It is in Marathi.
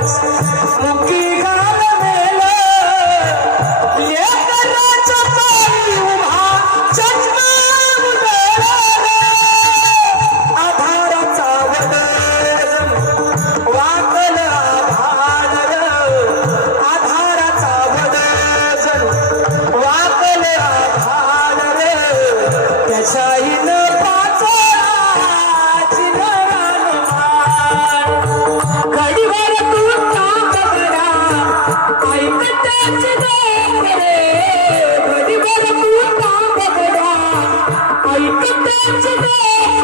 paz. ऐकताच रे